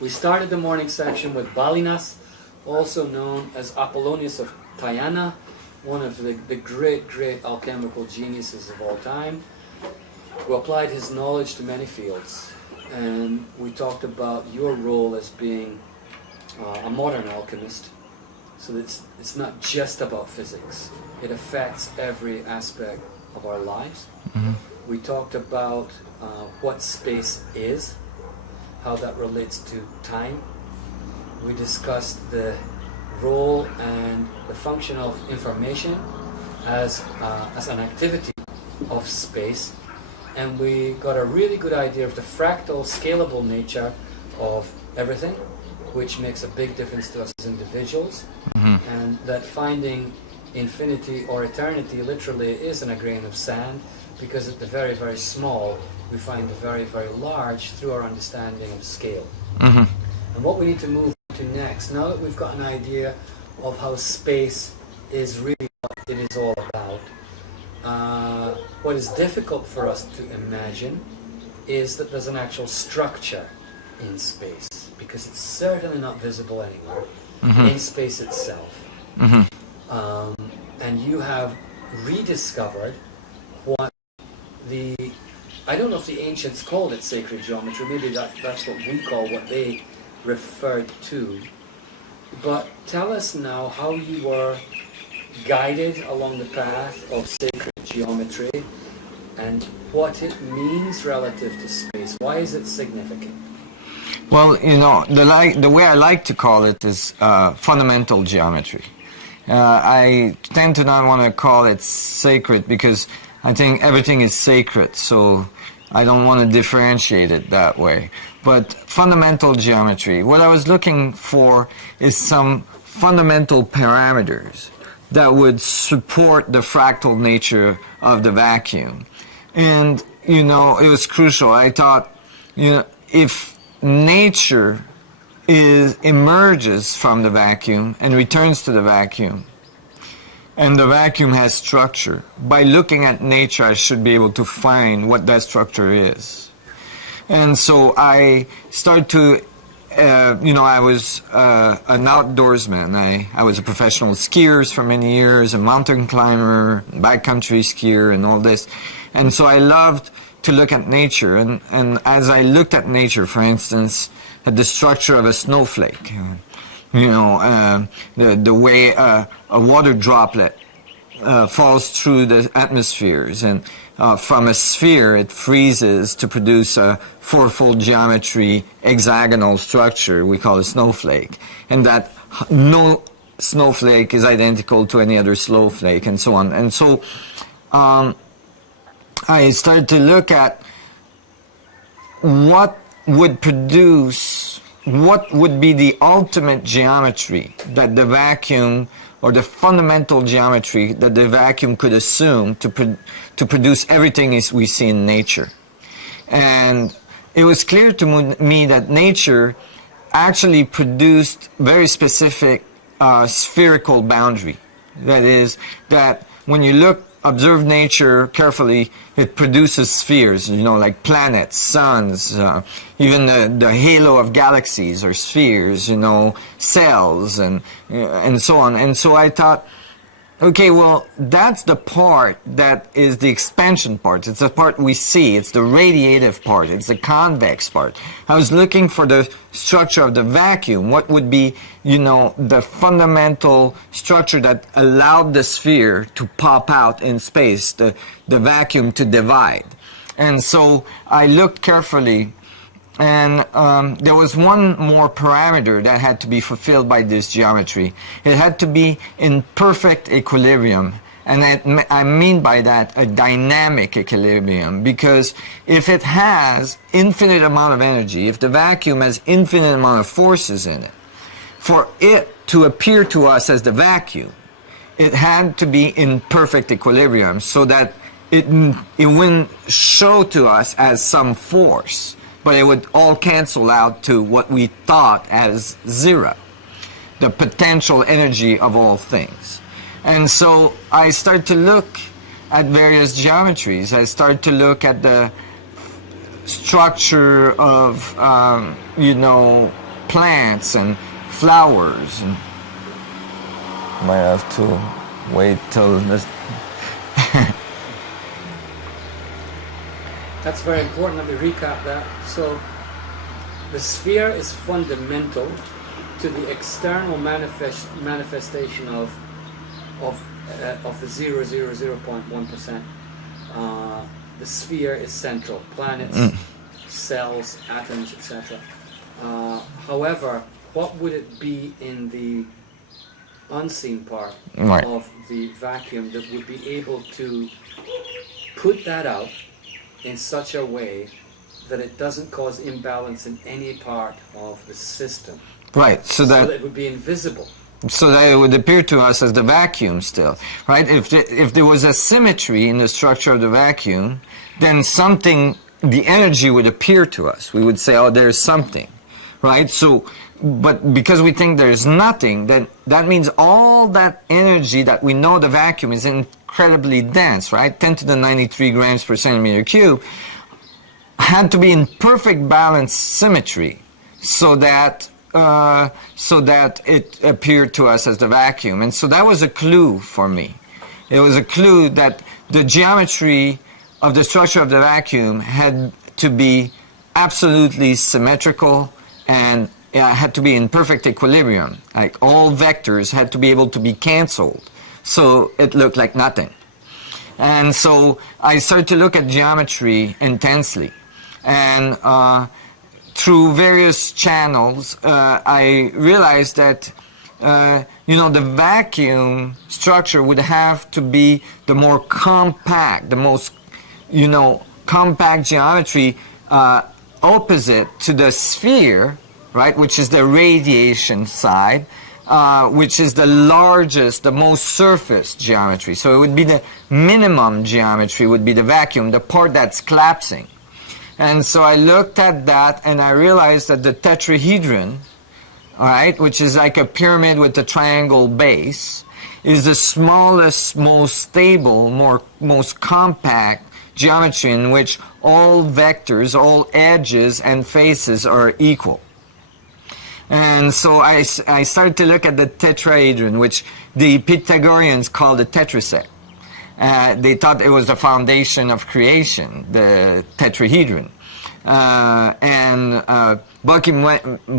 We started the morning section with Balinas, also known as Apollonius of Tyana, one of the great alchemical geniuses of all time, who applied his knowledge to many fields. And we talked about your role as being a modern alchemist, so that it's not just about physics. It affects every aspect of our lives. Mm-hmm. We talked about what space is, how that relates to time. We discussed the role and the function of information as an activity of space, and we got a really good idea of the fractal, scalable nature of everything, which makes a big difference to us as individuals, and that finding infinity or eternity literally isn't a grain of sand, because at the very small we find the very large through our understanding of scale. And what we need to move to next, now that we've got an idea of how space is really what it is all about, what is difficult for us to imagine is that there's an actual structure in space, because it's certainly not visible anywhere in space itself. And you have rediscovered what I don't know if the ancients called it sacred geometry, maybe that's what we call what they referred to. But tell us now how you were guided along the path of sacred geometry and what it means relative to space. Why is it significant? Well, you know, the way I like to call it is fundamental geometry. I tend to not want to call it sacred because I think everything is sacred, so I don't want to differentiate it that way. But fundamental geometry, what I was looking for is some fundamental parameters that would support the fractal nature of the vacuum. And, you know, it was crucial. I thought, you know, if nature emerges from the vacuum and returns to the vacuum, and the vacuum has structure, by looking at nature I should be able to find what that structure is. And so I started to, you know, I was an outdoorsman. I was a professional skier for many years, a mountain climber, backcountry skier and all this. And so I loved to look at nature. And as I looked at nature, for instance, at the structure of a snowflake, you know, the way a water droplet falls through the atmospheres, and from a sphere it freezes to produce a fourfold geometry hexagonal structure we call a snowflake, and that no snowflake is identical to any other snowflake, and so on. And so I started to look at what would be the ultimate geometry that the vacuum, or the fundamental geometry that the vacuum could assume to produce everything we see in nature. And it was clear to me that nature actually produced very specific spherical boundary. That is, that when you observe nature carefully, it produces spheres, you know, like planets, suns, even the halo of galaxies are spheres, you know, cells, and so on. And so I thought, okay, well, that's the part that is the expansion part. It's the part we see. It's the radiative part. It's the convex part. I was looking for the structure of the vacuum. What would be, you know, the fundamental structure that allowed the sphere to pop out in space, the vacuum to divide. And so I looked carefully, and there was one more parameter that had to be fulfilled by this geometry. It had to be in perfect equilibrium. And I mean by that a dynamic equilibrium, because if it has infinite amount of energy, if the vacuum has infinite amount of forces in it, for it to appear to us as the vacuum, it had to be in perfect equilibrium, so that it wouldn't show to us as some force, but it would all cancel out to what we thought as zero, the potential energy of all things. And so I started to look at various geometries. I started to look at the structure of, you know, plants and flowers. And might have to wait till this. That's very important. Let me recap that. So, the sphere is fundamental to the external manifestation of the 0.1%. The sphere is central. Planets, cells, atoms, etc. However, what would it be in the unseen part of the vacuum that would be able to put that out in such a way that it doesn't cause imbalance in any part of the system? Right, so that it would be invisible. So that it would appear to us as the vacuum still, right? If there was a symmetry in the structure of the vacuum, then something, the energy would appear to us. We would say, oh, there's something, right? So, but because we think there's nothing, then that means all that energy that we know the vacuum is incredibly dense, right? 10 to the 93 grams per centimeter cube, had to be in perfect balance symmetry so that it appeared to us as the vacuum. And so that was a clue for me. It was a clue that the geometry of the structure of the vacuum had to be absolutely symmetrical and had to be in perfect equilibrium. Like all vectors had to be able to be canceled, so it looked like nothing. And so I started to look at geometry intensely. And through various channels, I realized that, the vacuum structure would have to be the more compact, the most, compact geometry opposite to the sphere, right, which is the radiation side, which is the largest, the most surface geometry. So it would be the minimum geometry would be the vacuum, the part that's collapsing. And so I looked at that and I realized that the tetrahedron, all right, which is like a pyramid with a triangle base, is the smallest, most stable, most compact geometry in which all vectors, all edges and faces are equal. And so I started to look at the tetrahedron, which the Pythagoreans called the tetrasect. They thought it was the foundation of creation, the tetrahedron.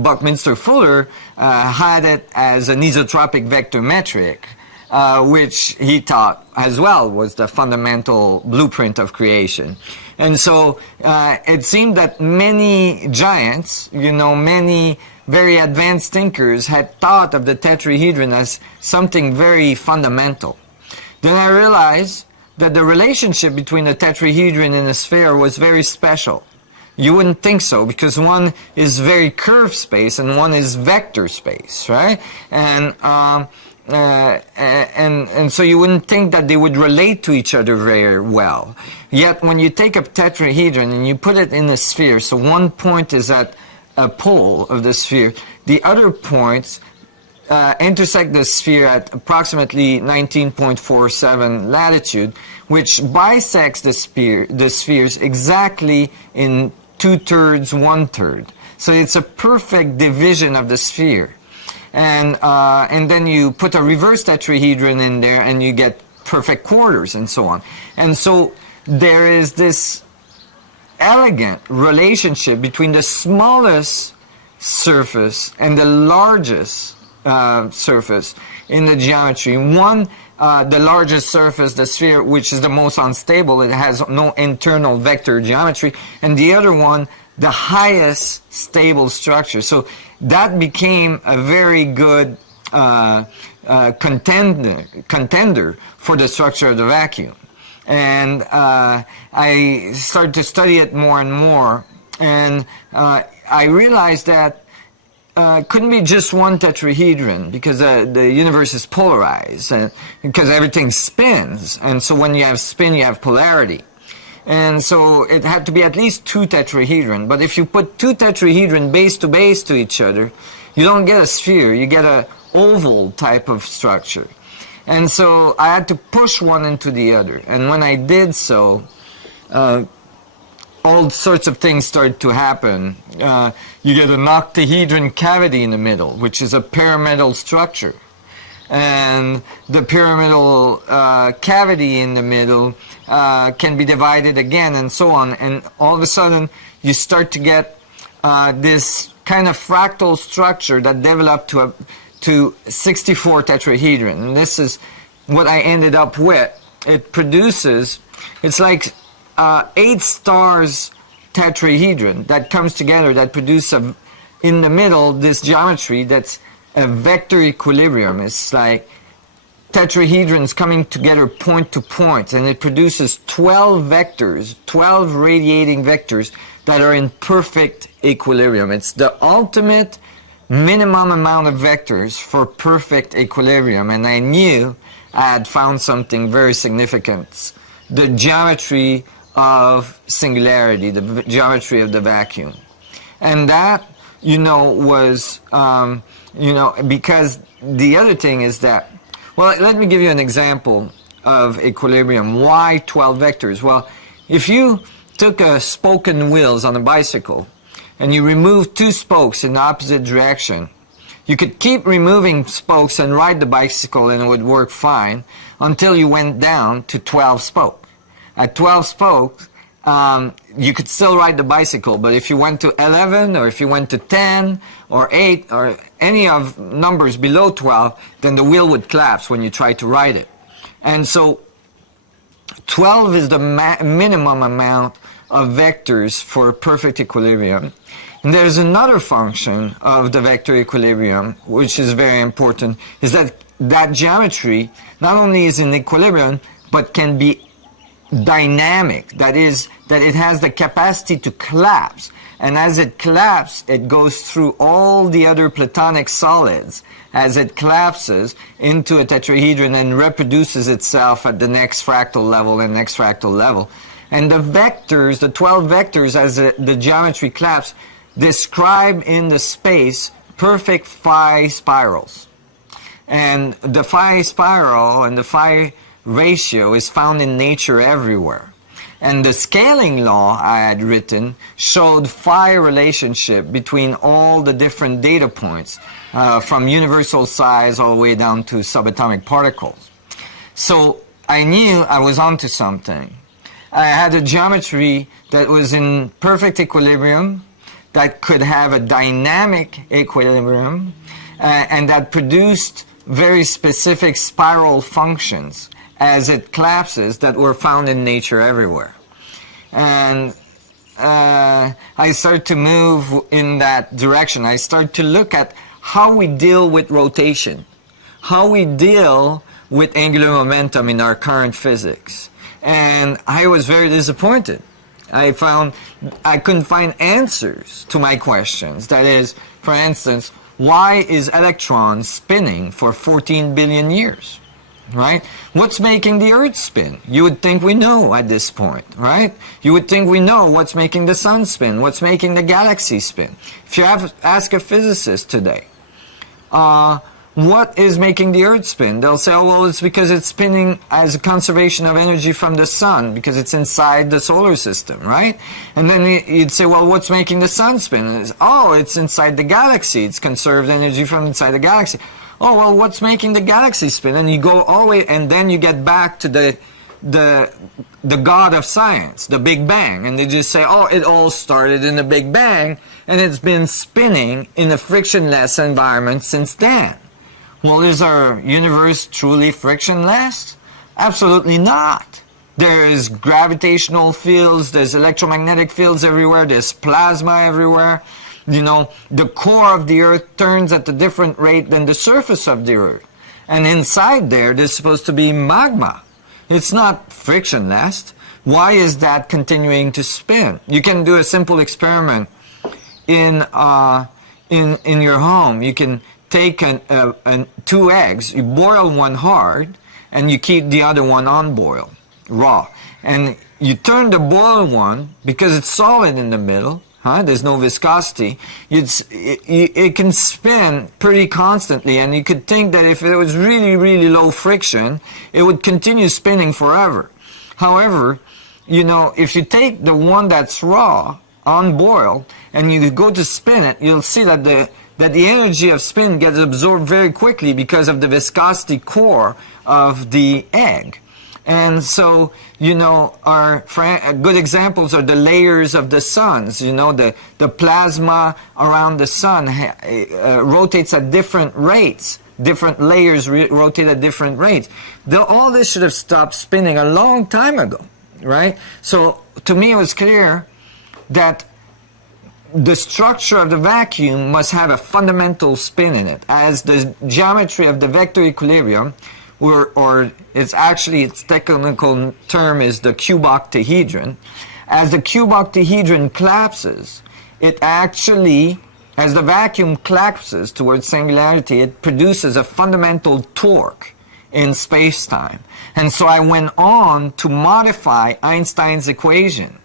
Buckminster Fuller had it as an isotropic vector metric, which he thought as well was the fundamental blueprint of creation. And so it seemed that many giants, many very advanced thinkers had thought of the tetrahedron as something very fundamental. Then I realized that the relationship between the tetrahedron and the sphere was very special. You wouldn't think so, because one is very curved space and one is vector space, right? And so you wouldn't think that they would relate to each other very well. Yet when you take a tetrahedron and you put it in a sphere, so one point is at a pole of the sphere, the other points intersect the sphere at approximately 19.47 latitude, which bisects the spheres exactly in 2/3, 1/3. So it's a perfect division of the sphere. And then you put a reverse tetrahedron in there and you get perfect quarters and so on. And so there is this elegant relationship between the smallest surface and the largest surface in the geometry. One, the largest surface, the sphere, which is the most unstable, it has no internal vector geometry, and the other one, the highest stable structure. So that became a very good contender for the structure of the vacuum. And I started to study it more and more, and I realized that it couldn't be just one tetrahedron, because the universe is polarized, because everything spins, and so when you have spin, you have polarity. And so it had to be at least two tetrahedron. But if you put two tetrahedron base to base to each other, you don't get a sphere, you get an oval type of structure. And so I had to push one into the other. And when I did so, all sorts of things start to happen. You get an octahedron cavity in the middle, which is a pyramidal structure. And the pyramidal cavity in the middle can be divided again and so on. And all of a sudden, you start to get this kind of fractal structure that developed to 64 tetrahedron. And this is what I ended up with. It produces, it's like 8 stars tetrahedron that comes together that produce in the middle this geometry that's a vector equilibrium. It's like tetrahedrons coming together point to point, and it produces 12 vectors, 12 radiating vectors that are in perfect equilibrium. It's the ultimate minimum amount of vectors for perfect equilibrium, and I knew I had found something very significant. The geometry of singularity, the geometry of the vacuum. And that, was, because the other thing is that, well, let me give you an example of equilibrium. Why 12 vectors? Well, if you took a spoke and wheels on a bicycle and you removed 2 spokes in the opposite direction, you could keep removing spokes and ride the bicycle and it would work fine until you went down to 12 spokes. At 12 spokes, you could still ride the bicycle, but if you went to 11 or if you went to 10 or 8 or any of numbers below 12, then the wheel would collapse when you try to ride it. And so 12 is the minimum amount of vectors for perfect equilibrium. And there's another function of the vector equilibrium, which is very important, is that geometry not only is in equilibrium, but can be dynamic. That is, that it has the capacity to collapse. And as it collapses, it goes through all the other platonic solids as it collapses into a tetrahedron and reproduces itself at the next fractal level and next fractal level. And the vectors, the 12 vectors as the geometry collapses, describe in the space perfect phi spirals. And the phi spiral and the phi ratio is found in nature everywhere. And the scaling law I had written showed phi relationship between all the different data points, from universal size all the way down to subatomic particles. So I knew I was onto something. I had a geometry that was in perfect equilibrium, that could have a dynamic equilibrium, and that produced very specific spiral functions as it collapses that were found in nature everywhere. And I started to move in that direction. I started to look at how we deal with rotation, how we deal with angular momentum in our current physics. And I was very disappointed. I found I couldn't find answers to my questions. That is, for instance, why is electron spinning for 14 billion years? Right? What's making the Earth spin? You would think we know at this point, right? You would think we know what's making the sun spin, what's making the galaxy spin. If you ask a physicist today, what is making the Earth spin? They'll say, oh, well, it's because it's spinning as a conservation of energy from the sun, because it's inside the solar system, right? And then you'd say, well, what's making the sun spin? And it's, oh, it's inside the galaxy. It's conserved energy from inside the galaxy. Oh, well, what's making the galaxy spin? And you go all the way, and then you get back to the god of science, the Big Bang. And they just say, oh, it all started in the Big Bang, and it's been spinning in a frictionless environment since then. Well, is our universe truly frictionless? Absolutely not. There's gravitational fields, there's electromagnetic fields everywhere, there's plasma everywhere. You know, the core of the Earth turns at a different rate than the surface of the Earth. And inside there's supposed to be magma. It's not frictionless. Why is that continuing to spin? You can do a simple experiment in your home. You can take 2 eggs, you boil one hard, and you keep the other one on boil, raw. And you turn the boiled one, because it's solid in the middle, there's no viscosity, it can spin pretty constantly, and you could think that if it was really, really low friction, it would continue spinning forever. However, you know, if you take the one that's raw, unboiled, and you go to spin it, you'll see that the energy of spin gets absorbed very quickly because of the viscosity core of the egg. And so, you know, good examples are the layers of the suns. You know, the plasma around the sun rotates at different rates. Different layers rotate at different rates. All this should have stopped spinning a long time ago, right? So, to me, it was clear that the structure of the vacuum must have a fundamental spin in it, as the geometry of the vector equilibrium, or its technical term is the cube octahedron. As the cube octahedron collapses, it actually, as the vacuum collapses towards singularity, it produces a fundamental torque in space-time. And so I went on to modify Einstein's equation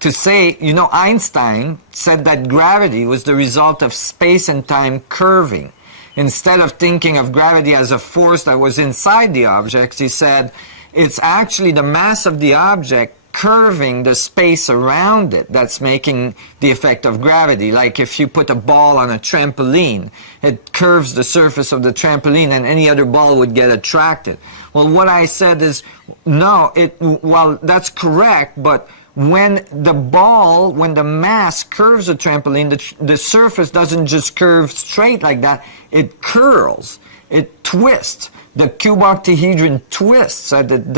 to say, you know, Einstein said that gravity was the result of space and time curving. Instead of thinking of gravity as a force that was inside the object, he said it's actually the mass of the object curving the space around it that's making the effect of gravity. Like if you put a ball on a trampoline, it curves the surface of the trampoline and any other ball would get attracted. Well, what I said is, no, well, that's correct, but when the mass curves a trampoline, the surface doesn't just curve straight like that, it curls, it twists. The cube octahedron twists as it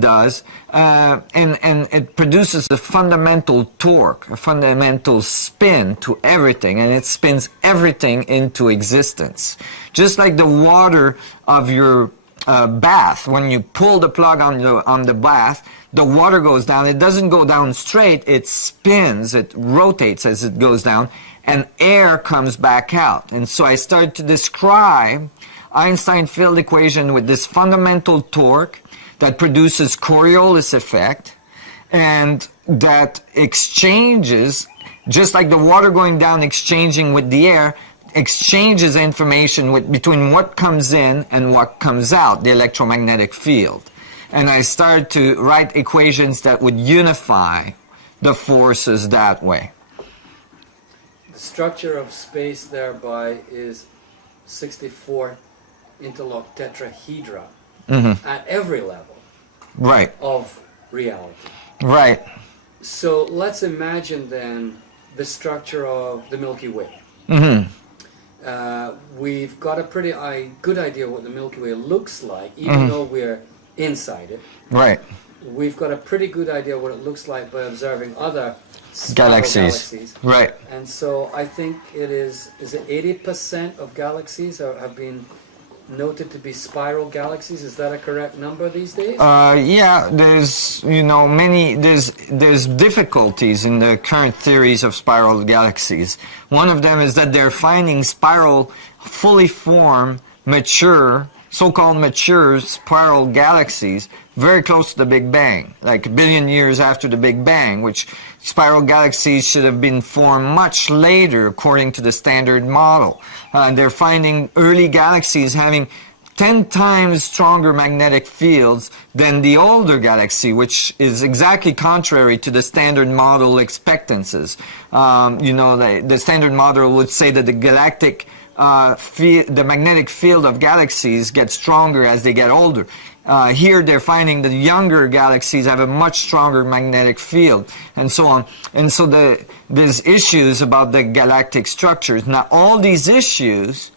does, and it produces a fundamental torque, a fundamental spin to everything, and it spins everything into existence. Just like the water of your bath, when you pull the plug on the bath, the water goes down. It doesn't go down straight, it spins, it rotates as it goes down, and air comes back out. And so I started to describe Einstein field equation with this fundamental torque that produces Coriolis effect, and that exchanges, just like the water going down exchanging with the air, exchanges information between what comes in and what comes out, the electromagnetic field. And I started to write equations that would unify the forces that way. The structure of space thereby is 64 interlocked tetrahedra at every level of reality. Right. So let's imagine then the structure of the Milky Way. We've got a pretty good idea what the Milky Way looks like, even though we're inside it. Right. We've got a pretty good idea what it looks like by observing other galaxies. Right. And so I think it is it 80% of galaxies have been noted to be spiral galaxies? Is that a correct number these days? Yeah, there's there's difficulties in the current theories of spiral galaxies. One of them is that they're finding fully formed, mature, so-called mature spiral galaxies very close to the Big Bang, like a billion years after the Big Bang, which spiral galaxies should have been formed much later according to the standard model. They're finding early galaxies having 10 times stronger magnetic fields than the older galaxy, which is exactly contrary to the standard model expectancies. The standard model would say that the galactic the magnetic field of galaxies gets stronger as they get older. Here they're finding the younger galaxies have a much stronger magnetic field, and so on. And so there's issues about the galactic structures. Now all these issues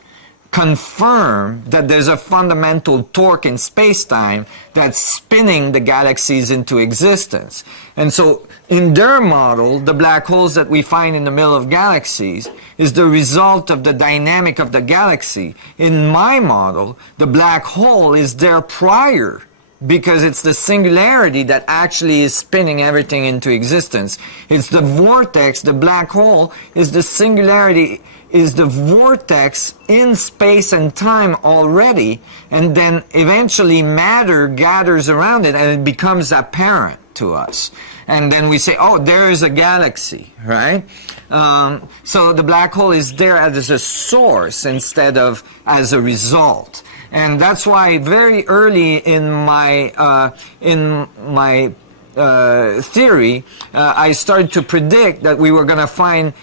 confirm that there's a fundamental torque in space-time that's spinning the galaxies into existence. And so in their model, the black holes that we find in the middle of galaxies is the result of the dynamic of the galaxy. In my model, the black hole is there prior, because it's the singularity that actually is spinning everything into existence. It's the vortex, the black hole is the singularity, is the vortex in space and time already, and then eventually matter gathers around it and it becomes apparent to us. And then we say, oh, there is a galaxy, right? So the black hole is there as a source instead of as a result. And that's why very early in my theory, I started to predict that we were going to find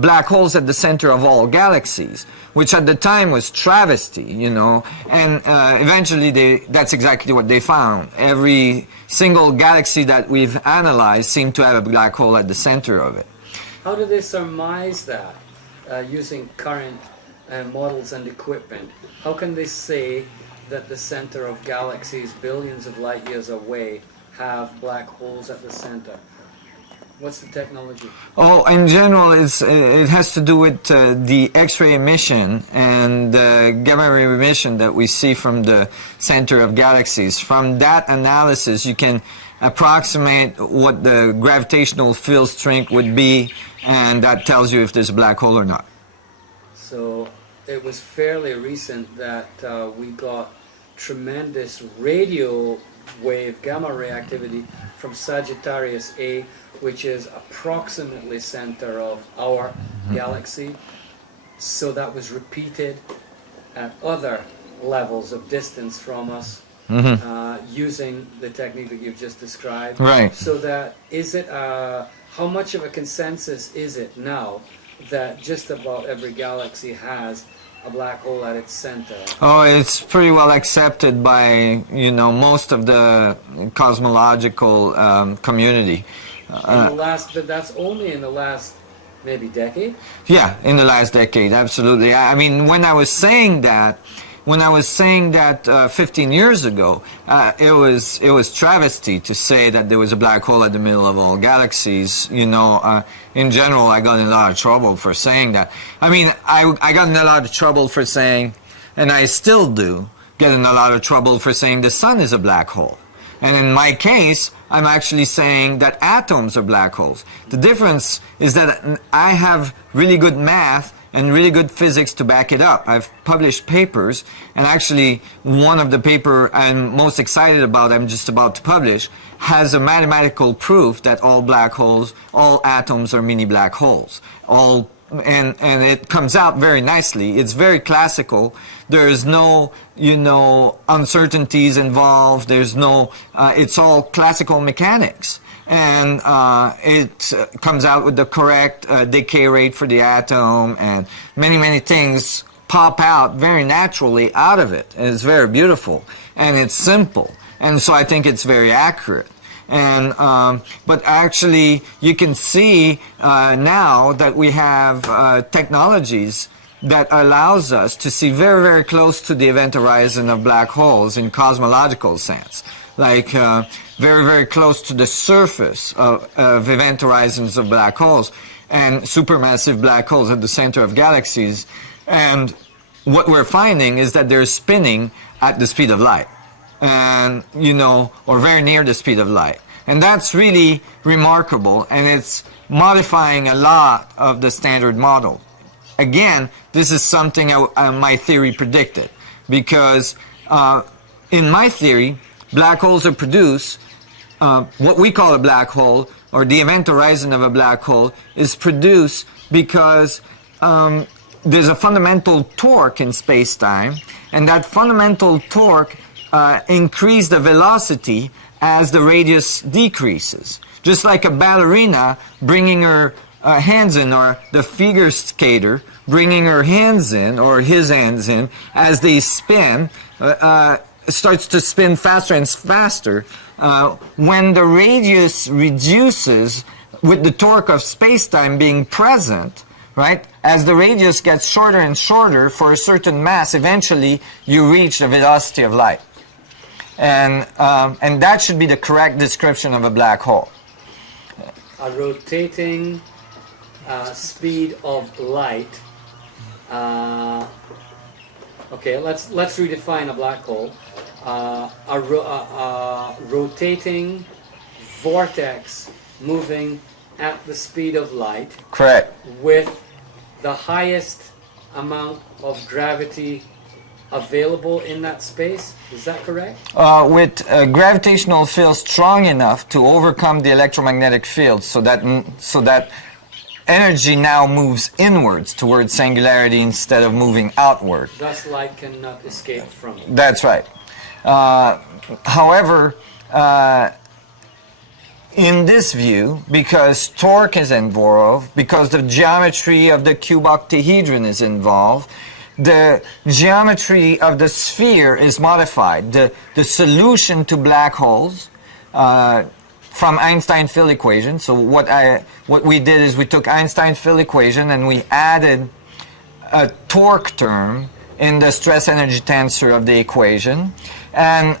black holes at the center of all galaxies, which at the time was travesty, you know, and eventually that's exactly what they found. Every single galaxy that we've analyzed seemed to have a black hole at the center of it. How do they surmise that using current models and equipment? How can they say that the center of galaxies billions of light years away have black holes at the center? What's the technology? Oh, in general, it has to do with the X-ray emission and gamma ray emission that we see from the center of galaxies. From that analysis, you can approximate what the gravitational field strength would be, and that tells you if there's a black hole or not. So it was fairly recent that we got tremendous radio wave gamma ray activity from Sagittarius A, which is approximately center of our galaxy. So that was repeated at other levels of distance from us, using the technique that you've just described. Right. So that is it? How much of a consensus is it now that just about every galaxy has a black hole at its center? Oh, it's pretty well accepted by, you know, most of the cosmological community. But that's only in the last maybe decade? Yeah, in the last decade, absolutely. I mean, when I was saying that 15 years ago, it was travesty to say that there was a black hole at the middle of all galaxies. You know, in general, I got in a lot of trouble for saying that. I mean, I got in a lot of trouble for saying, and I still do, get in a lot of trouble for saying the sun is a black hole. And in my case, I'm actually saying that atoms are black holes. The difference is that I have really good math and really good physics to back it up. I've published papers, and actually one of the paper I'm most excited about, I'm just about to publish, has a mathematical proof that all black holes, all atoms are mini black holes. And it comes out very nicely. It's very classical. There's no, you know, uncertainties involved. There's no, it's all classical mechanics. And it comes out with the correct decay rate for the atom, and many things pop out very naturally out of it. And it's very beautiful, and it's simple. And so I think it's very accurate. And but actually, you can see now that we have technologies that allows us to see very close to the event horizon of black holes in cosmological sense, like very close to the surface of event horizons of black holes and supermassive black holes at the center of galaxies. And what we're finding is that they're spinning at the speed of light, and, you know, or very near the speed of light. And that's really remarkable, and it's modifying a lot of the standard model. Again, this is something my theory predicted, because in my theory, black holes are produced, what we call a black hole, or the event horizon of a black hole, is produced because there's a fundamental torque in space-time, and that fundamental torque increases the velocity as the radius decreases. Just like a ballerina bringing her hands in, or the figure skater bringing her hands in, or his hands in, as they spin, starts to spin faster and faster. When the radius reduces with the torque of space-time being present, right? As the radius gets shorter and shorter for a certain mass, eventually you reach the velocity of light. And that should be the correct description of a black hole. A rotating speed of light. Okay, let's redefine a black hole. A rotating vortex moving at the speed of light. Correct. With the highest amount of gravity available in that space. Is that correct? With a gravitational field strong enough to overcome the electromagnetic field, so that energy now moves inwards towards singularity instead of moving outward. Thus light cannot escape from it. That's right. However, in this view, because torque is involved, because the geometry of the cube octahedron is involved, the geometry of the sphere is modified. The solution to black holes from Einstein field equation. So what we did is we took Einstein field equation and we added a torque term in the stress energy tensor of the equation, and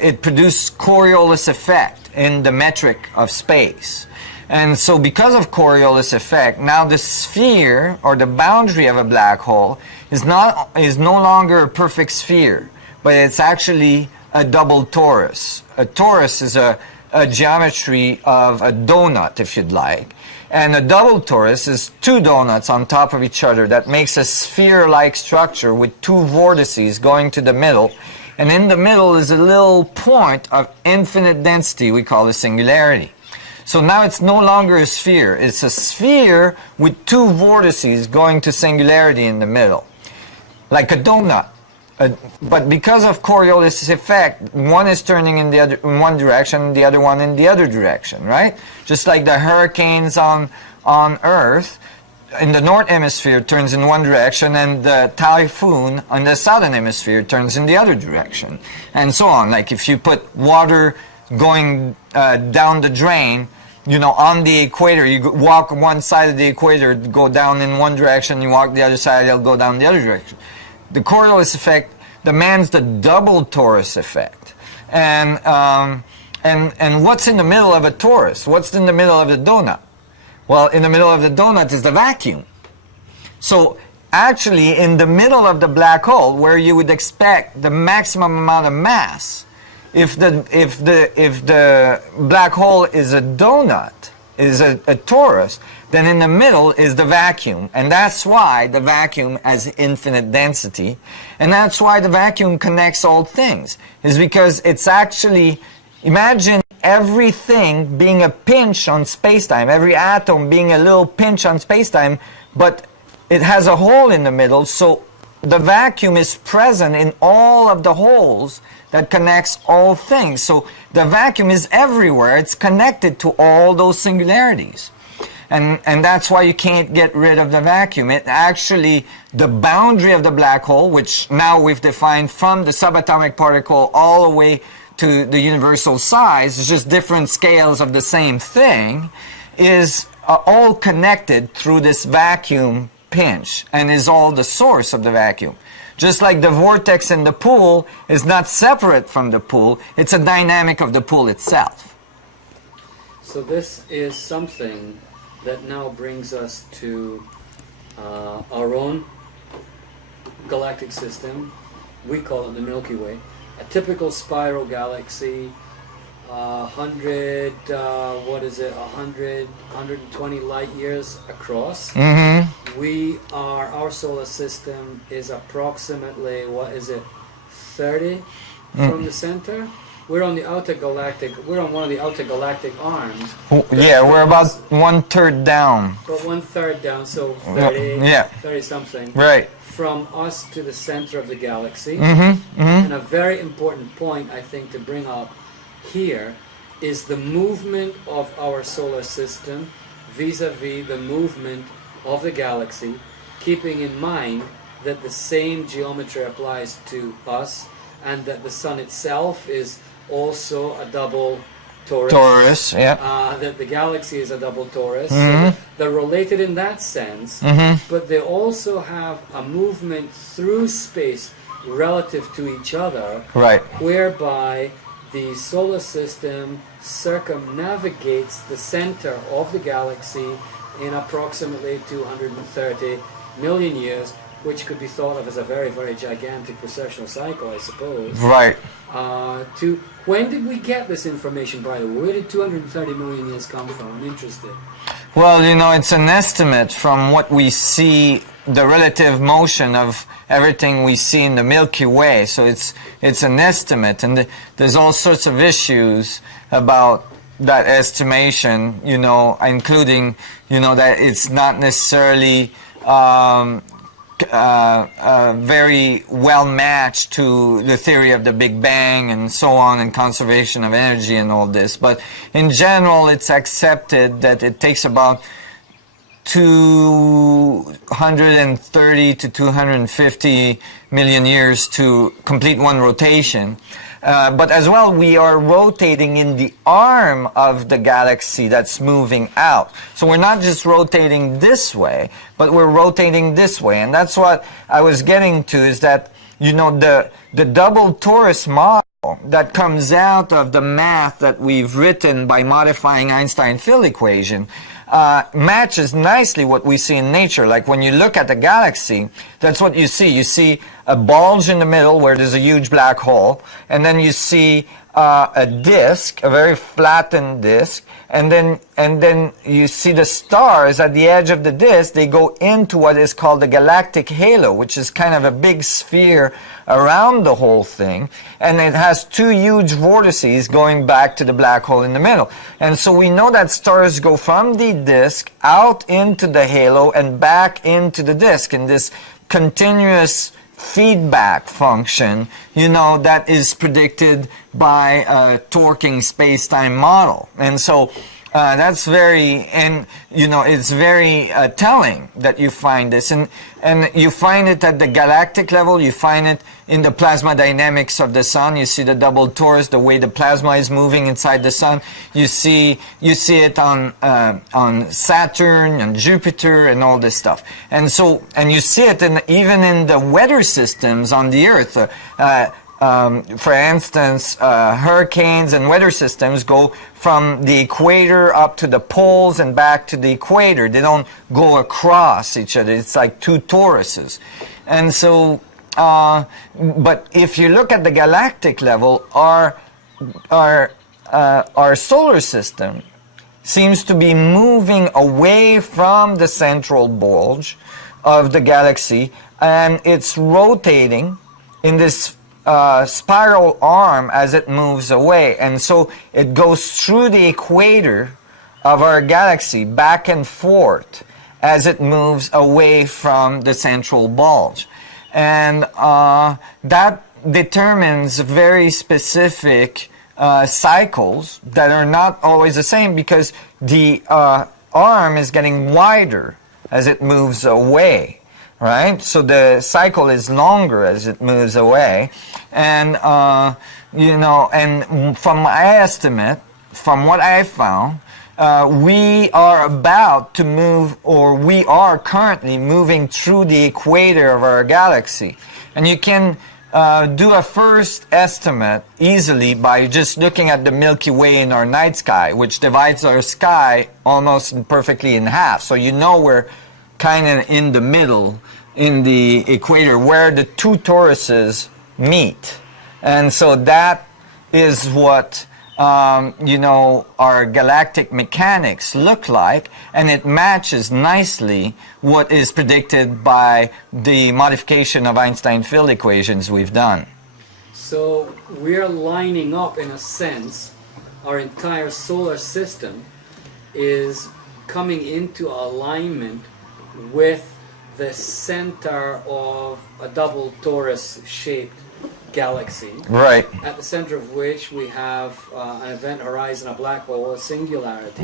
it produced Coriolis effect in the metric of space. And so because of Coriolis effect, now the sphere or the boundary of a black hole is no longer a perfect sphere, but it's actually a double torus. A torus is a geometry of a donut, if you'd like. And a double torus is two donuts on top of each other that makes a sphere-like structure with two vortices going to the middle. And in the middle is a little point of infinite density we call the singularity. So now it's no longer a sphere. It's a sphere with two vortices going to singularity in the middle, like a donut. But because of Coriolis effect, one is turning in one direction, the other one in the other direction, right? Just like the hurricanes on Earth, in the north hemisphere turns in one direction, and the typhoon on the southern hemisphere turns in the other direction, and so on. Like if you put water going down the drain, you know, on the equator, you walk one side of the equator, go down in one direction, you walk the other side, it'll go down the other direction. The Coriolis effect demands the double torus effect. And what's in the middle of a torus? What's in the middle of the donut? Well, in the middle of the donut is the vacuum. So actually, in the middle of the black hole, where you would expect the maximum amount of mass, if the black hole is a donut, is a torus, then in the middle is the vacuum. And that's why the vacuum has infinite density. And that's why the vacuum connects all things. Is because it's actually, imagine everything being a pinch on space-time, every atom being a little pinch on space-time, but it has a hole in the middle, so the vacuum is present in all of the holes that connects all things. So the vacuum is everywhere. It's connected to all those singularities. And that's why you can't get rid of the vacuum. It actually, the boundary of the black hole, which now we've defined from the subatomic particle all the way to the universal size, it's just different scales of the same thing, is all connected through this vacuum pinch and is all the source of the vacuum. Just like the vortex in the pool is not separate from the pool, it's a dynamic of the pool itself. So this is something that now brings us to our own galactic system. We call it the Milky Way. A typical spiral galaxy, 120 light years across. Mm-hmm. Our solar system is approximately, 30 from the center? We're on one of the outer galactic arms. Yeah, we're about 1/3 down. But 1/3 down, so 30, yeah. 30 something. Right. From us to the center of the galaxy. Mm-hmm. Mm-hmm. And a very important point, I think, to bring up here is the movement of our solar system vis-a-vis the movement of the galaxy, keeping in mind that the same geometry applies to us and that the sun itself is also a double torus. Torus, yeah. That the galaxy is a double torus. Mm-hmm. So they're related in that sense, Mm-hmm. but they also have a movement through space relative to each other, Right. whereby the solar system circumnavigates the center of the galaxy in approximately 230 million years, which could be thought of as a very, very gigantic precessional cycle, I suppose. Right. When did we get this information, by the way? Where did 230 million years come from? I'm interested. Well, you know, it's an estimate from what we see, the relative motion of everything we see in the Milky Way. So it's an estimate, and there's all sorts of issues about that estimation, you know, including, you know, that it's not necessarily very well matched to the theory of the Big Bang and so on, and conservation of energy and all this. But in general, it's accepted that it takes about 230 to 250 million years to complete one rotation. But as well, we are rotating in the arm of the galaxy that's moving out. So we're not just rotating this way, but we're rotating this way. And that's what I was getting to, is that, you know, the double torus model that comes out of the math that we've written by modifying Einstein field equation matches nicely what we see in nature. Like when you look at the galaxy, that's what you see. You see a bulge in the middle where there's a huge black hole, and then you see a disk, a very flattened disk, and then you see the stars at the edge of the disk. They go into what is called the Galactic Halo, which is kind of a big sphere around the whole thing, and it has two huge vortices going back to the black hole in the middle. And so we know that stars go from the disk out into the halo and back into the disk in this continuous feedback function, you know, that is predicted by a torquing space-time model. And so that's very, and you know, it's very telling that you find this, and you find it at the galactic level. You find it in the plasma dynamics of the sun. You see the double torus, the way the plasma is moving inside the sun. You see it on Saturn and Jupiter and all this stuff. And so, and you see it even in the weather systems on the Earth. For instance, hurricanes and weather systems go from the equator up to the poles and back to the equator. They don't go across each other. It's like two toruses. And so, but if you look at the galactic level, our solar system seems to be moving away from the central bulge of the galaxy, and it's rotating in this spiral arm as it moves away. And so it goes through the equator of our galaxy back and forth as it moves away from the central bulge. And that determines very specific cycles that are not always the same, because the arm is getting wider as it moves away. Right? So the cycle is longer as it moves away. And, you know, and from my estimate, from what I found, we are about to move, or we are currently moving through the equator of our galaxy. And you can do a first estimate easily by just looking at the Milky Way in our night sky, which divides our sky almost perfectly in half. So you know we're kind of in the middle, in the equator, where the two toruses meet. And so that is what, you know, our galactic mechanics look like, and it matches nicely what is predicted by the modification of Einstein field equations we've done. So we're lining up, in a sense, our entire solar system is coming into alignment with the center of a double torus shaped galaxy, right, at the center of which we have an event horizon, a black hole, a singularity.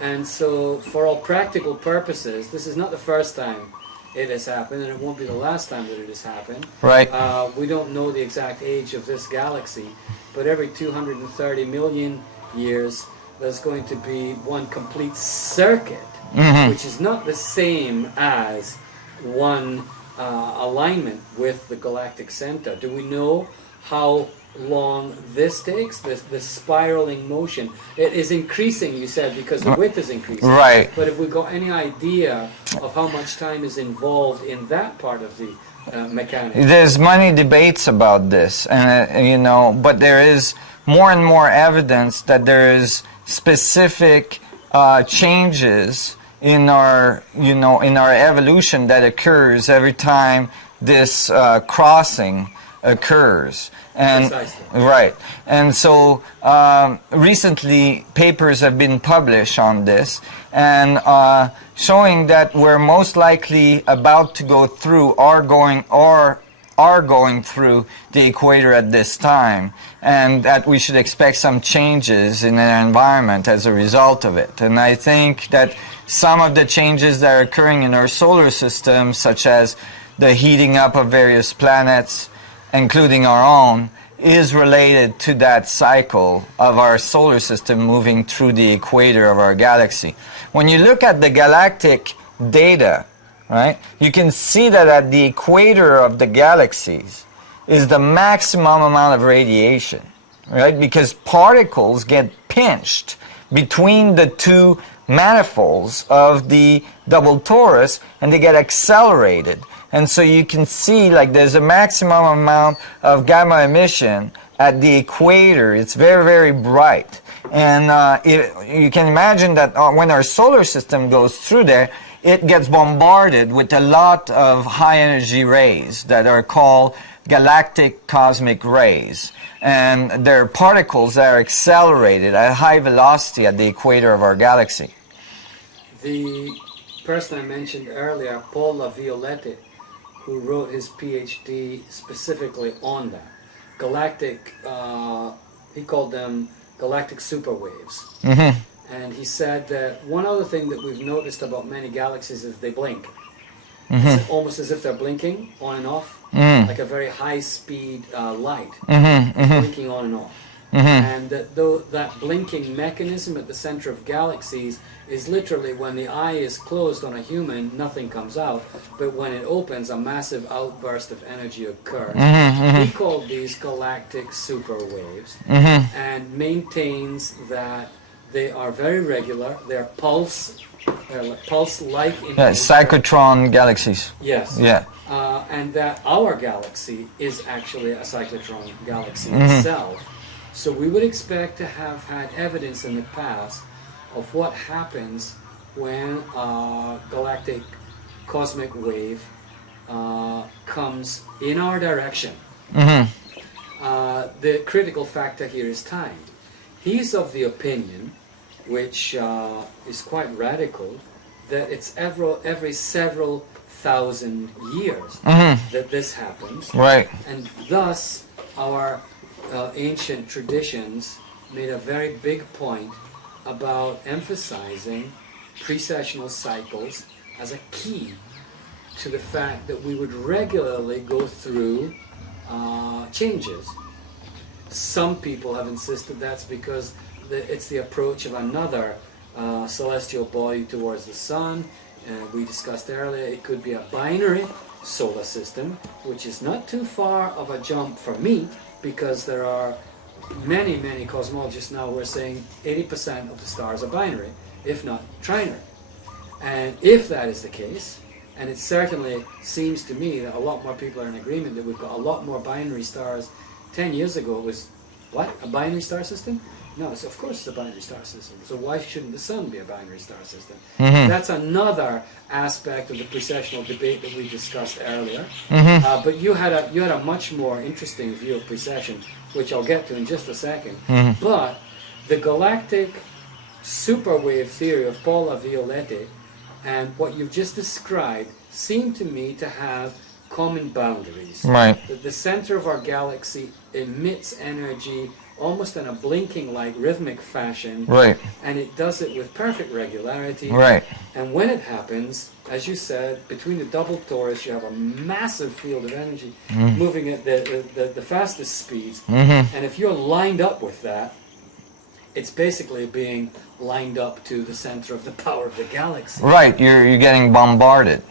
And so for all practical purposes, this is not the first time it has happened, and it won't be the last time that it has happened. Right. We don't know the exact age of this galaxy, but every 230 million years there's going to be one complete circuit, which is not the same as one alignment with the galactic center. Do we know how long this takes? This spiraling motion, it is increasing, you said, because the width is increasing. Right. But have we got any idea of how much time is involved in that part of the mechanics? There's many debates about this, and you know, but there is more and more evidence that there is specific changes in our, you know, in our evolution that occurs every time this crossing occurs. And Precisely. right, and so recently papers have been published on this, and showing that we're most likely about to go through or are going through the equator at this time, and that we should expect some changes in our environment as a result of it. And I think that some of the changes that are occurring in our solar system, such as the heating up of various planets, including our own, is related to that cycle of our solar system moving through the equator of our galaxy. When you look at the galactic data, right, you can see that at the equator of the galaxies is the maximum amount of radiation, right? Because particles get pinched between the two manifolds of the double torus and they get accelerated. And so you can see like there's a maximum amount of gamma emission at the equator. It's very, very bright. And you can imagine that when our solar system goes through there, it gets bombarded with a lot of high energy rays that are called galactic cosmic rays. And they're particles that are accelerated at high velocity at the equator of our galaxy. The person I mentioned earlier, Paul LaViolette, who wrote his PhD specifically on that. Galactic, he called them galactic superwaves. Mm-hmm. And he said that one other thing that we've noticed about many galaxies is they blink. Mm-hmm. It's almost as if they're blinking on and off, like a very high-speed light, blinking on and off. And that blinking mechanism at the center of galaxies is literally when the eye is closed on a human, nothing comes out, but when it opens, a massive outburst of energy occurs. He called these galactic superwaves and maintains that they are very regular, they're pulse-like in nature. Cyclotron galaxies. Yes. Yeah. And that our galaxy is actually a cyclotron galaxy itself. So we would expect to have had evidence in the past of what happens when a galactic cosmic wave comes in our direction. The critical factor here is time. He's of the opinion, which is quite radical, that it's every several thousand years that this happens. Right. And thus, our ancient traditions made a very big point about emphasizing precessional cycles as a key to the fact that we would regularly go through changes. Some people have insisted that's because it's the approach of another celestial body towards the sun. We discussed earlier it could be a binary solar system, which is not too far of a jump for me, because there are many, many cosmologists now who are saying 80% of the stars are binary, if not trinary. And if that is the case, and it certainly seems to me that a lot more people are in agreement that we've got a lot more binary stars. 10 years ago it was, what, a binary star system? No, so of course it's a binary star system. So why shouldn't the sun be a binary star system? That's another aspect of the precessional debate that we discussed earlier. But you had a much more interesting view of precession, which I'll get to in just a second. But the galactic superwave theory of Paul LaViolette and what you've just described seem to me to have common boundaries. Right. The center of our galaxy emits energy almost in a blinking like rhythmic fashion, Right. and it does it with perfect regularity. Right. And when it happens, as you said, between the double torus you have a massive field of energy moving at the fastest speeds, and if you're lined up with that, it's basically being lined up to the center of the power of the galaxy. Right, you're getting bombarded.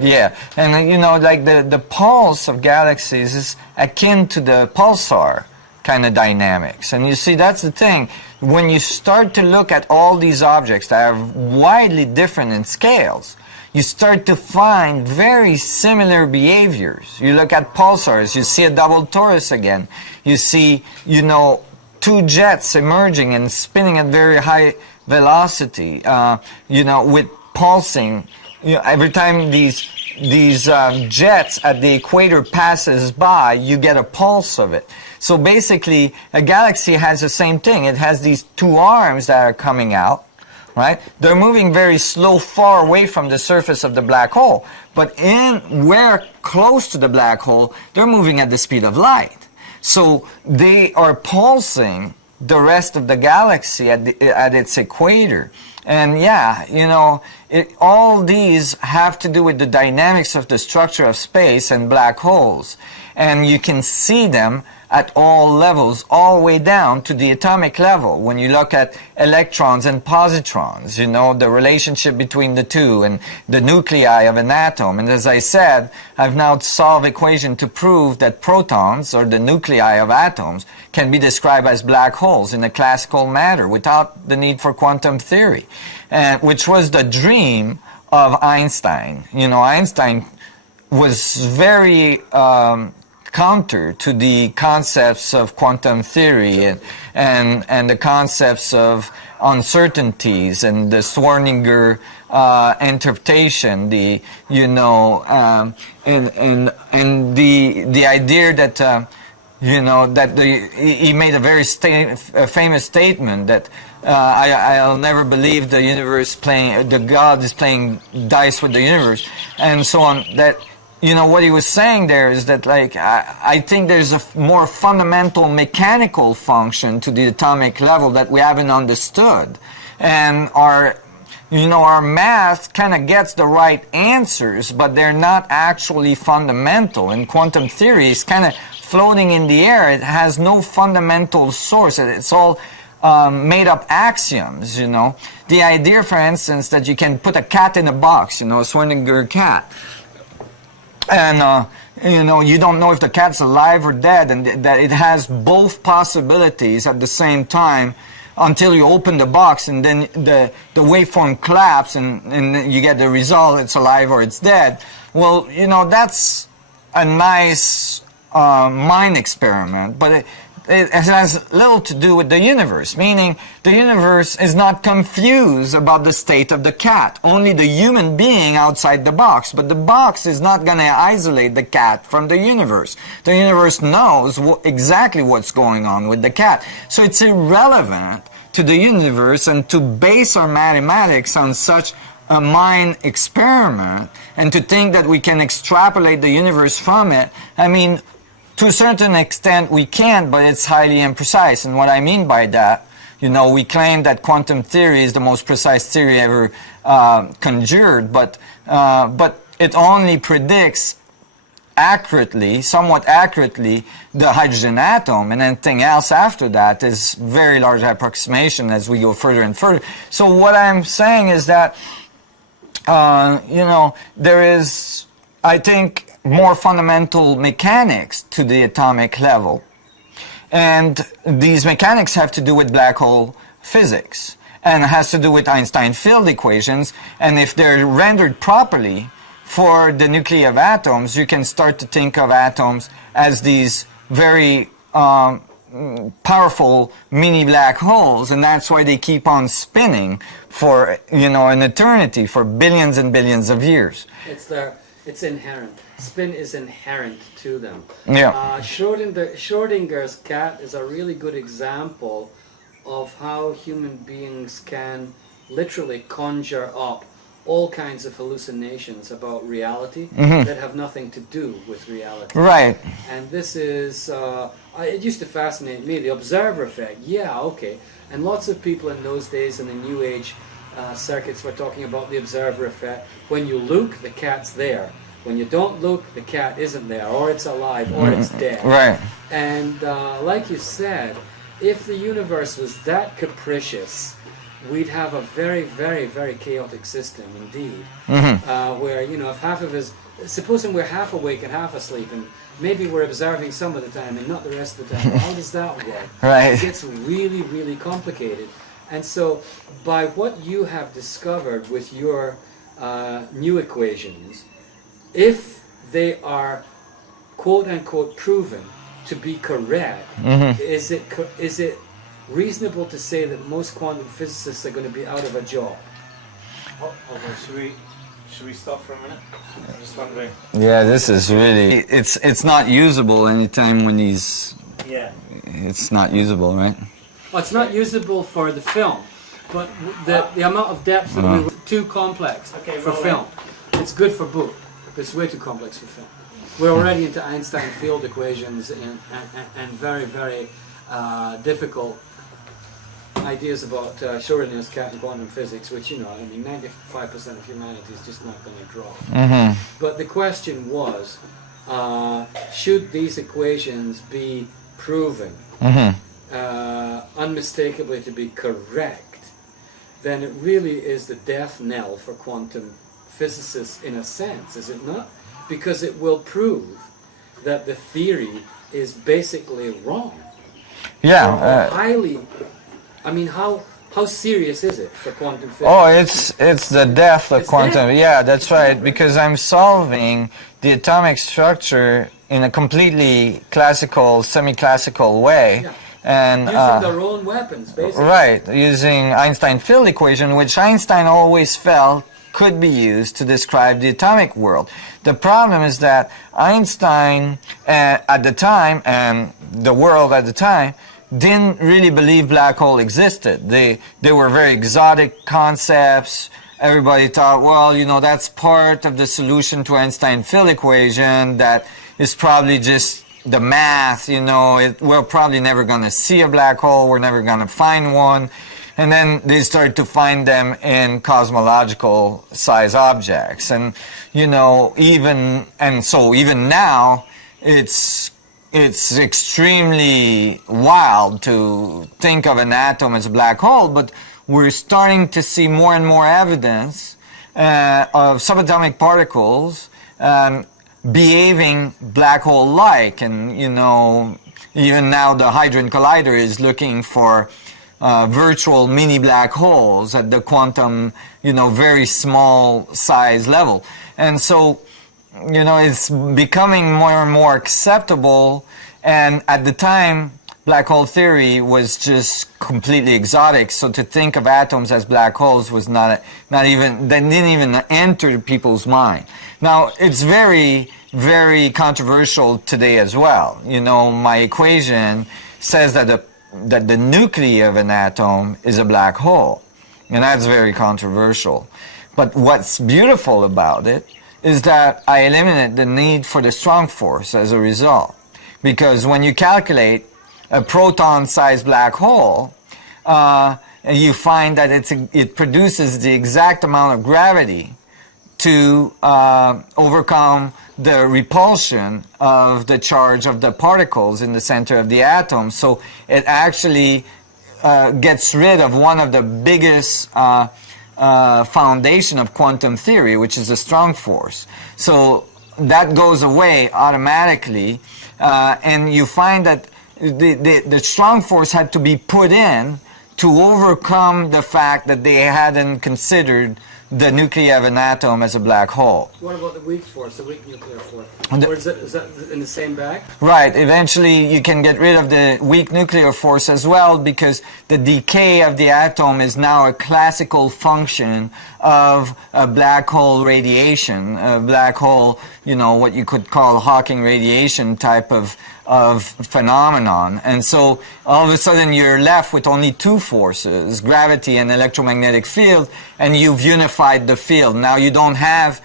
Yeah, and you know, like the pulse of galaxies is akin to the pulsar kind of dynamics. And you see, that's the thing. When you start to look at all these objects that are widely different in scales, you start to find very similar behaviors. You look at pulsars, you see a double torus again. You see, you know, two jets emerging and spinning at very high velocity, you know, with pulsing every time these jets at the equator passes by, you get a pulse of it. So basically, a galaxy has the same thing. It has these two arms that are coming out, right? They're moving very slow, far away from the surface of the black hole. But where close to the black hole, they're moving at the speed of light. So they are pulsing the rest of the galaxy at its equator. And yeah, all these have to do with the dynamics of the structure of space and black holes. And you can see them at all levels, all the way down to the atomic level. When you look at electrons and positrons, the relationship between the two and the nuclei of an atom. And as I said, I've now solved equation to prove that protons, or the nuclei of atoms, can be described as black holes in a classical manner without the need for quantum theory, which was the dream of Einstein. Einstein was very counter to the concepts of quantum theory and the concepts of uncertainties and the Schrödinger interpretation, the idea that he made a very famous statement that I'll never believe the God is playing dice with the universe, and so on. That what he was saying there is that, I think there's a more fundamental mechanical function to the atomic level that we haven't understood, and our math kind of gets the right answers, but they're not actually fundamental. And quantum theory is kind of floating in the air. It has no fundamental source. It's all made up axioms. The idea, for instance, that you can put a cat in a box, a Schrödinger cat. And, you don't know if the cat's alive or dead, and that it has both possibilities at the same time until you open the box, and then the waveform claps, and you get the result, it's alive or it's dead. Well, that's a nice mind experiment, but it has little to do with the universe, meaning the universe is not confused about the state of the cat, only the human being outside the box. But the box is not going to isolate the cat from the universe. The universe knows exactly what's going on with the cat. So it's irrelevant to the universe, and to base our mathematics on such a mind experiment and to think that we can extrapolate the universe from it, to a certain extent we can, but it's highly imprecise. And what I mean by that, we claim that quantum theory is the most precise theory ever conjured, but it only predicts somewhat accurately, the hydrogen atom, and anything else after that is very large approximation as we go further and further. So what I'm saying is that, there is, I think, more fundamental mechanics to the atomic level. And these mechanics have to do with black hole physics, and it has to do with Einstein field equations, and if they're rendered properly for the nuclei of atoms, you can start to think of atoms as these very powerful mini black holes, and that's why they keep on spinning for an eternity, for billions and billions of years. It's inherent. Spin is inherent to them. Yeah. Schrödinger's cat is a really good example of how human beings can literally conjure up all kinds of hallucinations about reality that have nothing to do with reality. Right. And this is, it used to fascinate me, the observer effect. Yeah, okay. And lots of people in those days in the New Age circuits were talking about the observer effect. When you look, the cat's there. When you don't look, the cat isn't there, or it's alive, or it's dead. Right. And like you said, if the universe was that capricious, we'd have a very, very, very chaotic system indeed. Where, if half of us, supposing we're half awake and half asleep, and maybe we're observing some of the time and not the rest of the time, how does that work? Right. It gets really, really complicated. And so, by what you have discovered with your new equations, if they are quote-unquote proven to be correct, is it reasonable to say that most quantum physicists are going to be out of a job? Should we stop for a minute? I'm just wondering. Yeah, this is really, it's not usable anytime when he's, Yeah. it's not usable, right? Well, it's not usable for the film, but the amount of depth that we were too complex for film. It's good for book. It's way too complex for film. We're already into Einstein field equations and very, very difficult ideas about Schrödinger's cat and quantum physics, which, you know, I mean, 95% of humanity is just not going to draw. But the question was, should these equations be proven unmistakably to be correct? Then it really is the death knell for quantum physicists in a sense, is it not? Because it will prove that the theory is basically wrong. Yeah. Highly. I mean, how serious is it for quantum physics? Oh, it's the death of It's quantum. death. Yeah, that's right. Because I'm solving the atomic structure in a completely classical, semi-classical way, Yeah. and Using their own weapons, basically. right, using Einstein field equation, which Einstein always felt could be used to describe the atomic world. The problem is that Einstein at the time and the world at the time didn't really believe black hole existed. They were very exotic concepts. Everybody thought, well, you know, that's part of the solution to Einstein field equation. That is probably just the math, you know. We're probably never going to see a black hole. We're never going to find one. And then they started to find them in cosmological size objects. And, you know, even now, it's extremely wild to think of an atom as a black hole, but we're starting to see more and more evidence of subatomic particles behaving black hole-like. And, you know, even now the Hadron Collider is looking for virtual mini black holes at the quantum, you know, very small size level. And so, you know, it's becoming more and more acceptable. And at the time, black hole theory was just completely exotic. So to think of atoms as black holes was not even, that didn't even enter people's mind. Now, it's very, very controversial today as well. You know, my equation says that the nuclei of an atom is a black hole. And that's very controversial. But what's beautiful about it is that I eliminate the need for the strong force as a result. Because when you calculate a proton-sized black hole, you find that it produces the exact amount of gravity to overcome the repulsion of the charge of the particles in the center of the atom. So it actually gets rid of one of the biggest foundation of quantum theory, which is the strong force. So that goes away automatically, and you find that the strong force had to be put in to overcome the fact that they hadn't considered the nuclei of an atom as a black hole. What about the weak force, the weak nuclear force? Or is that in the same bag? Right. Eventually, you can get rid of the weak nuclear force as well, because the decay of the atom is now a classical function of a black hole radiation. A black hole, you know, what you could call Hawking radiation type of phenomenon. And so all of a sudden you're left with only two forces, gravity and electromagnetic field, and you've unified the field. Now you don't have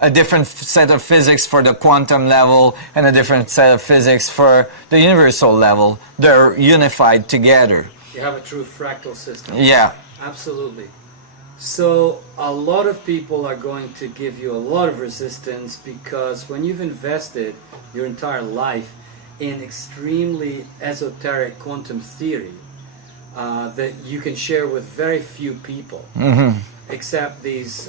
a different set of physics for the quantum level and a different set of physics for the universal level. They're unified together. You have a true fractal system. Yeah. Absolutely. So a lot of people are going to give you a lot of resistance, because when you've invested your entire life in extremely esoteric quantum theory that you can share with very few people, except these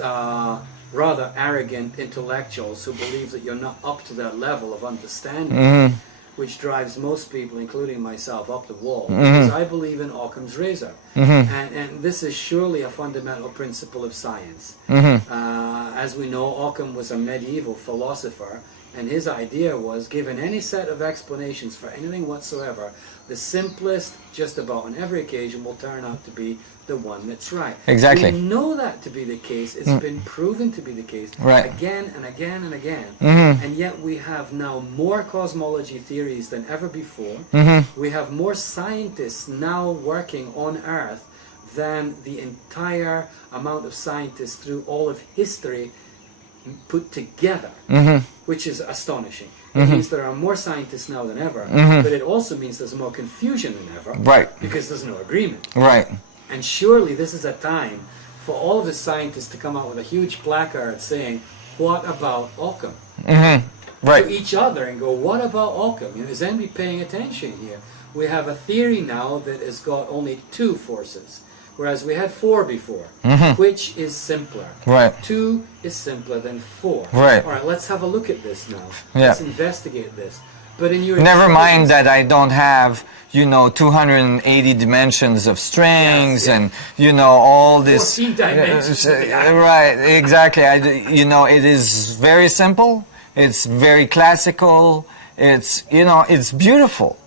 rather arrogant intellectuals who believe that you're not up to that level of understanding, which drives most people, including myself, up the wall. Because I believe in Occam's razor. And this is surely a fundamental principle of science. As we know, Occam was a medieval philosopher. And his idea was, given any set of explanations for anything whatsoever, the simplest, just about on every occasion, will turn out to be the one that's right. Exactly. We know that to be the case. It's been proven to be the case again and again and again. And yet we have now more cosmology theories than ever before. We have more scientists now working on Earth than the entire amount of scientists through all of history put together, which is astonishing. It means there are more scientists now than ever, but it also means there's more confusion than ever, because there's no agreement. And surely this is a time for all of the scientists to come out with a huge placard saying, what about Occam? To each other and go, what about Occam? Is anybody paying attention here? We have a theory now that has got only 2 forces, whereas we had 4 before. Which is simpler? 2 is simpler than 4. All right, let's have a look at this now. Let's investigate this. But in your never mind that I don't have, 280 dimensions of strings and, all this. 14 dimensions. Right, exactly. It is very simple. It's very classical. It's, it's beautiful.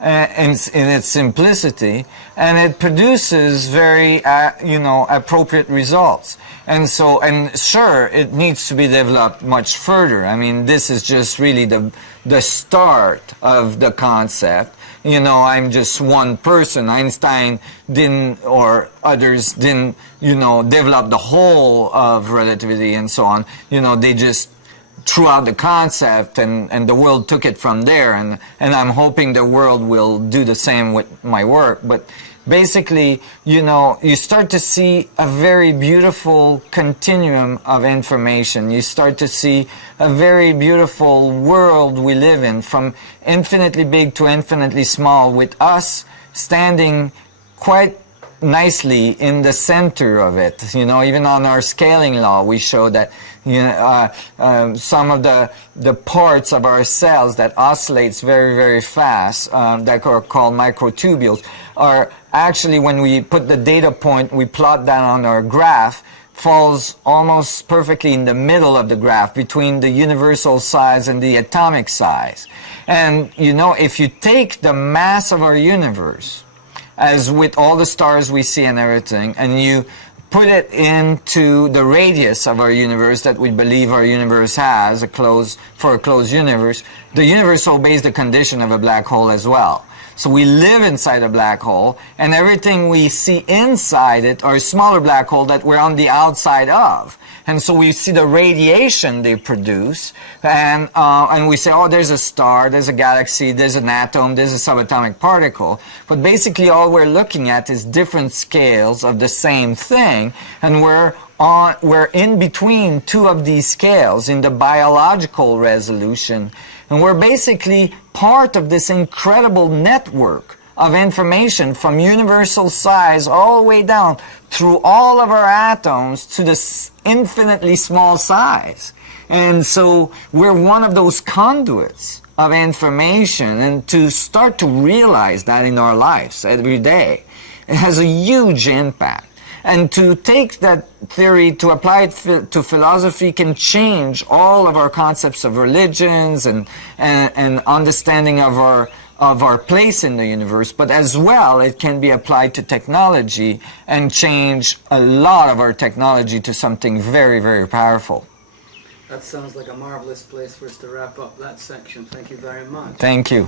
In its simplicity, and it produces very, appropriate results. And sure, it needs to be developed much further. I mean, this is just really the start of the concept. I'm just one person. Einstein didn't, or others didn't, develop the whole of relativity and so on. They just threw out the concept and the world took it from there, and I'm hoping the world will do the same with my work. But basically, you start to see a very beautiful continuum of information. You start to see a very beautiful world we live in, from infinitely big to infinitely small, with us standing quite nicely in the center of it. Even on our scaling law, we show that some of the parts of our cells that oscillates very, very fast, that are called microtubules, are actually, when we put the data point, we plot that on our graph, falls almost perfectly in the middle of the graph between the universal size and the atomic size. And if you take the mass of our universe, as with all the stars we see and everything, and you put it into the radius of our universe that we believe our universe has, for a closed universe, the universe obeys the condition of a black hole as well. So we live inside a black hole, and everything we see inside it are a smaller black hole that we're on the outside of. And so we see the radiation they produce, and we say, oh, there's a star, there's a galaxy, there's an atom, there's a subatomic particle. But basically all we're looking at is different scales of the same thing, and we're in between 2 of these scales in the biological resolution. And we're basically part of this incredible network of information from universal size all the way down through all of our atoms to this infinitely small size. And so we're one of those conduits of information, and to start to realize that in our lives every day, it has a huge impact. And to take that theory, to apply it to philosophy, can change all of our concepts of religions and understanding of our place in the universe, but as well it can be applied to technology and change a lot of our technology to something very, very powerful. That sounds like a marvelous place for us to wrap up that section. Thank you very much. Thank you.